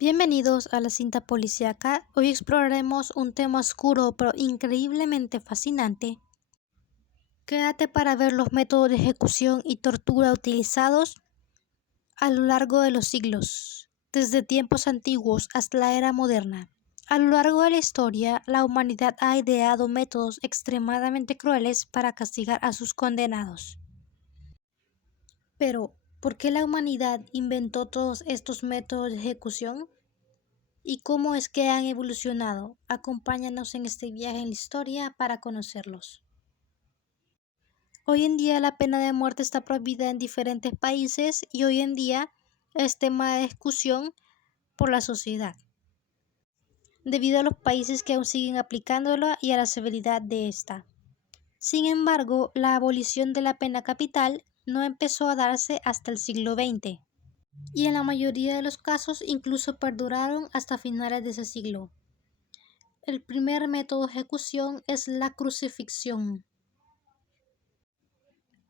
Bienvenidos a la cinta policíaca. Hoy exploraremos un tema oscuro pero increíblemente fascinante. Quédate para ver los métodos de ejecución y tortura utilizados a lo largo de los siglos, desde tiempos antiguos hasta la era moderna. A lo largo de la historia, la humanidad ha ideado métodos extremadamente crueles para castigar a sus condenados. Pero, ¿por qué la humanidad inventó todos estos métodos de ejecución? ¿Y cómo es que han evolucionado? Acompáñanos en este viaje en la historia para conocerlos. Hoy en día la pena de muerte está prohibida en diferentes países y hoy en día es tema de discusión por la sociedad, debido a los países que aún siguen aplicándola y a la severidad de esta. Sin embargo, la abolición de la pena capital no empezó a darse hasta el siglo XX. Y en la mayoría de los casos incluso perduraron hasta finales de ese siglo. El primer método de ejecución es la crucifixión.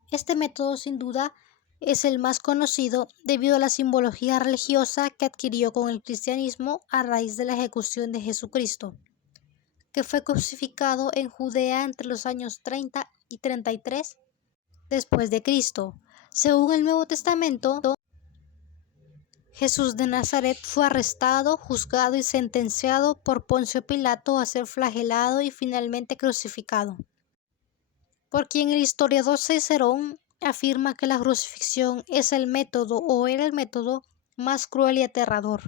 Este método sin duda es el más conocido debido a la simbología religiosa que adquirió con el cristianismo a raíz de la ejecución de Jesucristo, que fue crucificado en Judea entre los años 30 y 33 después de Cristo. Según el Nuevo Testamento, Jesús de Nazaret fue arrestado, juzgado y sentenciado por Poncio Pilato a ser flagelado y finalmente crucificado, por quien el historiador Cicerón afirma que la crucifixión es el método o era el método más cruel y aterrador,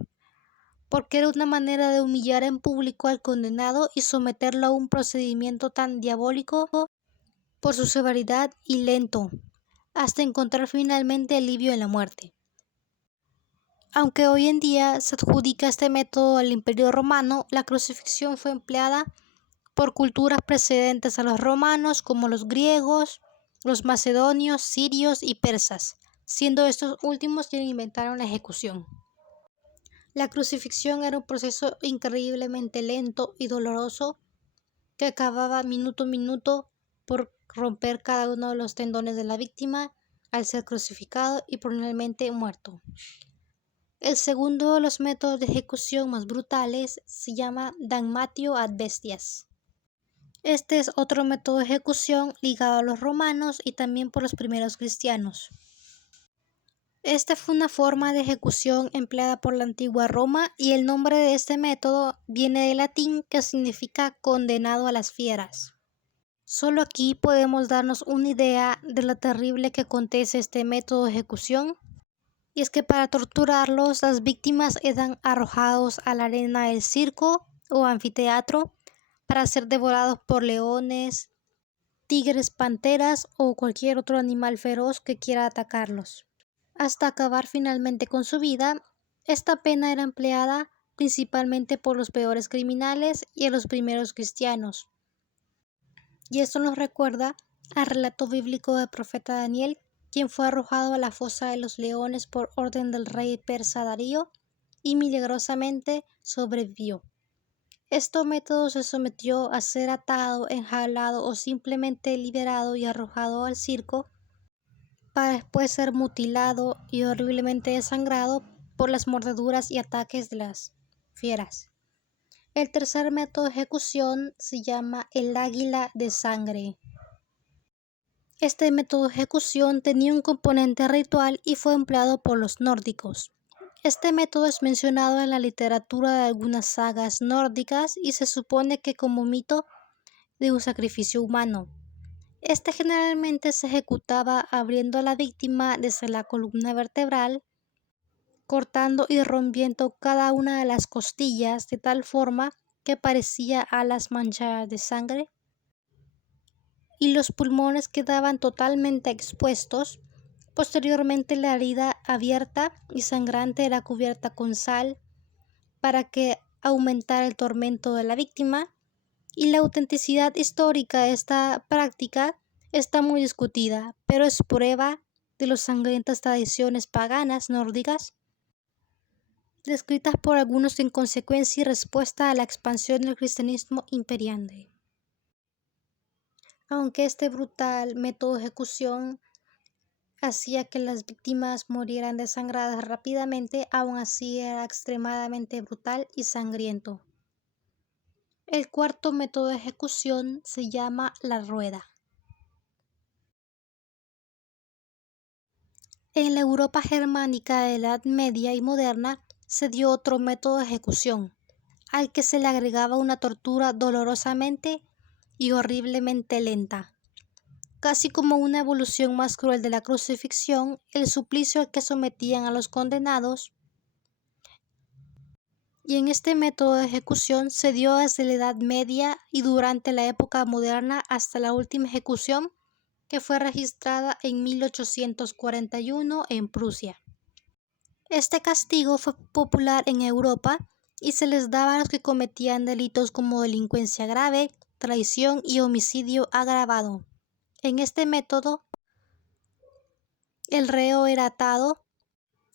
porque era una manera de humillar en público al condenado y someterlo a un procedimiento tan diabólico por su severidad y lento, hasta encontrar finalmente alivio en la muerte. Aunque hoy en día se adjudica este método al Imperio Romano, la crucifixión fue empleada por culturas precedentes a los romanos como los griegos, los macedonios, sirios y persas, siendo estos últimos quienes inventaron la ejecución. La crucifixión era un proceso increíblemente lento y doloroso que acababa minuto a minuto por romper cada uno de los tendones de la víctima al ser crucificado y finalmente muerto. El segundo de los métodos de ejecución más brutales se llama damnatio ad bestias. Este es otro método de ejecución ligado a los romanos y también por los primeros cristianos. Esta fue una forma de ejecución empleada por la antigua Roma y el nombre de este método viene del latín que significa condenado a las fieras. Solo aquí podemos darnos una idea de lo terrible que acontece este método de ejecución. Y es que para torturarlos, las víctimas eran arrojados a la arena del circo o anfiteatro para ser devorados por leones, tigres, panteras o cualquier otro animal feroz que quiera atacarlos. Hasta acabar finalmente con su vida, esta pena era empleada principalmente por los peores criminales y a los primeros cristianos. Y esto nos recuerda al relato bíblico del profeta Daniel, quien fue arrojado a la fosa de los leones por orden del rey persa Darío y milagrosamente sobrevivió. Este método se sometió a ser atado, enjaulado o simplemente liberado y arrojado al circo para después ser mutilado y horriblemente desangrado por las mordeduras y ataques de las fieras. El tercer método de ejecución se llama el águila de sangre. Este método de ejecución tenía un componente ritual y fue empleado por los nórdicos. Este método es mencionado en la literatura de algunas sagas nórdicas y se supone que como mito de un sacrificio humano. Este generalmente se ejecutaba abriendo a la víctima desde la columna vertebral, cortando y rompiendo cada una de las costillas de tal forma que parecía alas manchadas de sangre, y los pulmones quedaban totalmente expuestos. Posteriormente la herida abierta y sangrante era cubierta con sal para que aumentara el tormento de la víctima, y la autenticidad histórica de esta práctica está muy discutida, pero es prueba de las sangrientas tradiciones paganas nórdicas, descritas por algunos en consecuencia y respuesta a la expansión del cristianismo imperiante. Aunque este brutal método de ejecución hacía que las víctimas murieran desangradas rápidamente, aún así era extremadamente brutal y sangriento. El cuarto método de ejecución se llama la rueda. En la Europa germánica de la Edad Media y moderna se dio otro método de ejecución, al que se le agregaba una tortura dolorosamente y horriblemente lenta. Casi como una evolución más cruel de la crucifixión, el suplicio al que sometían a los condenados. Y en este método de ejecución se dio desde la Edad Media y durante la época moderna hasta la última ejecución, que fue registrada en 1841 en Prusia. Este castigo fue popular en Europa y se les daba a los que cometían delitos como delincuencia grave, traición y homicidio agravado. En este método, el reo era atado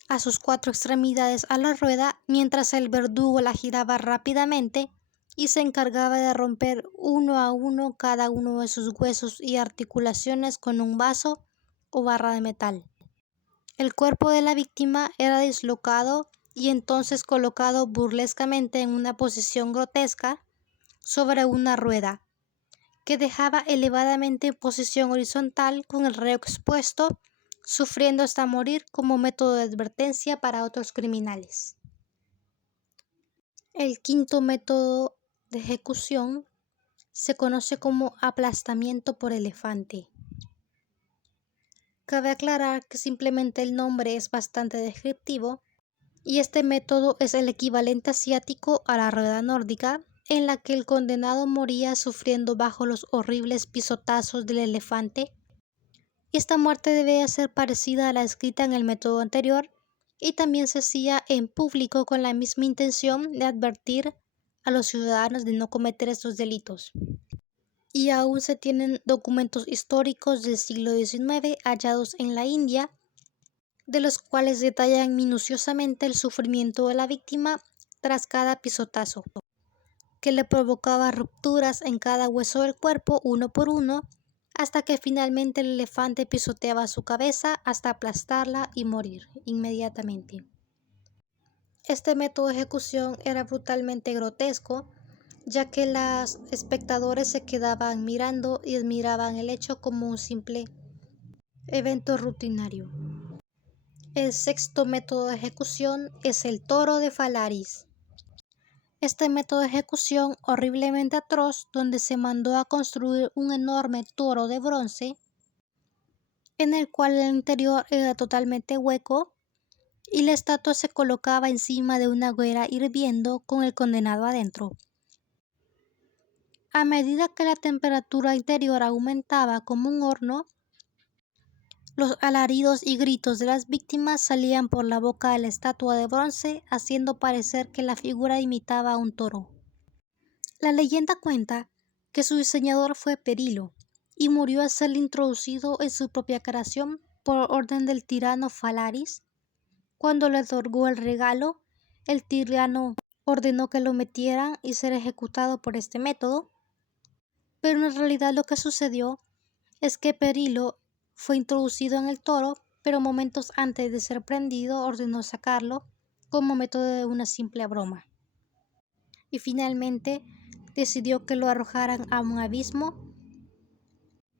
a sus 4 extremidades a la rueda mientras el verdugo la giraba rápidamente y se encargaba de romper uno a uno cada uno de sus huesos y articulaciones con un vaso o barra de metal. El cuerpo de la víctima era dislocado y entonces colocado burlescamente en una posición grotesca sobre una rueda, que dejaba elevadamente en posición horizontal con el reo expuesto, sufriendo hasta morir como método de advertencia para otros criminales. El quinto método de ejecución se conoce como aplastamiento por elefante. Cabe aclarar que simplemente el nombre es bastante descriptivo y este método es el equivalente asiático a la rueda nórdica, en la que el condenado moría sufriendo bajo los horribles pisotazos del elefante. Esta muerte debía ser parecida a la descrita en el método anterior y también se hacía en público con la misma intención de advertir a los ciudadanos de no cometer estos delitos. Y aún se tienen documentos históricos del siglo XIX hallados en la India, de los cuales detallan minuciosamente el sufrimiento de la víctima tras cada pisotazo, que le provocaba rupturas en cada hueso del cuerpo uno por uno, hasta que finalmente el elefante pisoteaba su cabeza hasta aplastarla y morir inmediatamente. Este método de ejecución era brutalmente grotesco, ya que los espectadores se quedaban mirando y admiraban el hecho como un simple evento rutinario. El sexto método de ejecución es el toro de Falaris. Este método de ejecución horriblemente atroz, donde se mandó a construir un enorme toro de bronce, en el cual el interior era totalmente hueco y la estatua se colocaba encima de una hoguera hirviendo con el condenado adentro. A medida que la temperatura interior aumentaba como un horno, los alaridos y gritos de las víctimas salían por la boca de la estatua de bronce, haciendo parecer que la figura imitaba a un toro. La leyenda cuenta que su diseñador fue Perilo y murió al ser introducido en su propia creación por orden del tirano Falaris. Cuando le otorgó el regalo, el tirano ordenó que lo metieran y ser ejecutado por este método, pero en realidad lo que sucedió es que Perilo fue introducido en el toro, pero momentos antes de ser prendido ordenó sacarlo como método de una simple broma. Y finalmente decidió que lo arrojaran a un abismo,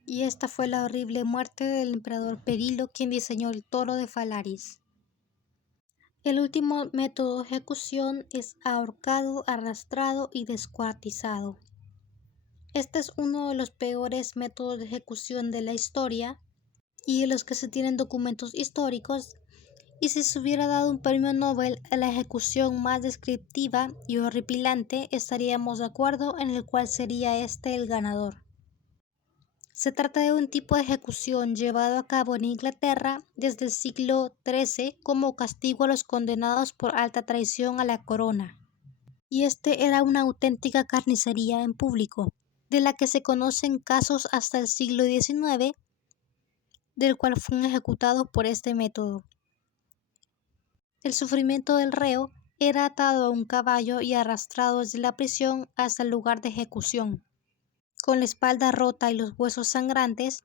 y esta fue la horrible muerte del emperador Perilo, quien diseñó el toro de Falaris. El último método de ejecución es ahorcado, arrastrado y descuartizado. Este es uno de los peores métodos de ejecución de la historia y de los que se tienen documentos históricos, y si se hubiera dado un premio Nobel a la ejecución más descriptiva y horripilante, estaríamos de acuerdo en el cual sería este el ganador. Se trata de un tipo de ejecución llevado a cabo en Inglaterra desde el siglo XIII como castigo a los condenados por alta traición a la corona. Y este era una auténtica carnicería en público, de la que se conocen casos hasta el siglo XIX, del cual fueron ejecutados por este método. El sufrimiento del reo era atado a un caballo y arrastrado desde la prisión hasta el lugar de ejecución, con la espalda rota y los huesos sangrantes,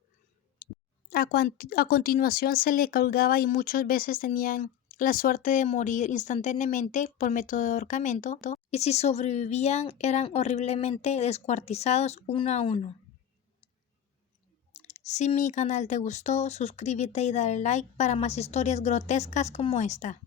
A continuación se le colgaba y muchas veces tenían la suerte de morir instantáneamente por método de ahorcamiento, y si sobrevivían eran horriblemente descuartizados uno a uno. Si mi canal te gustó, suscríbete y dale like para más historias grotescas como esta.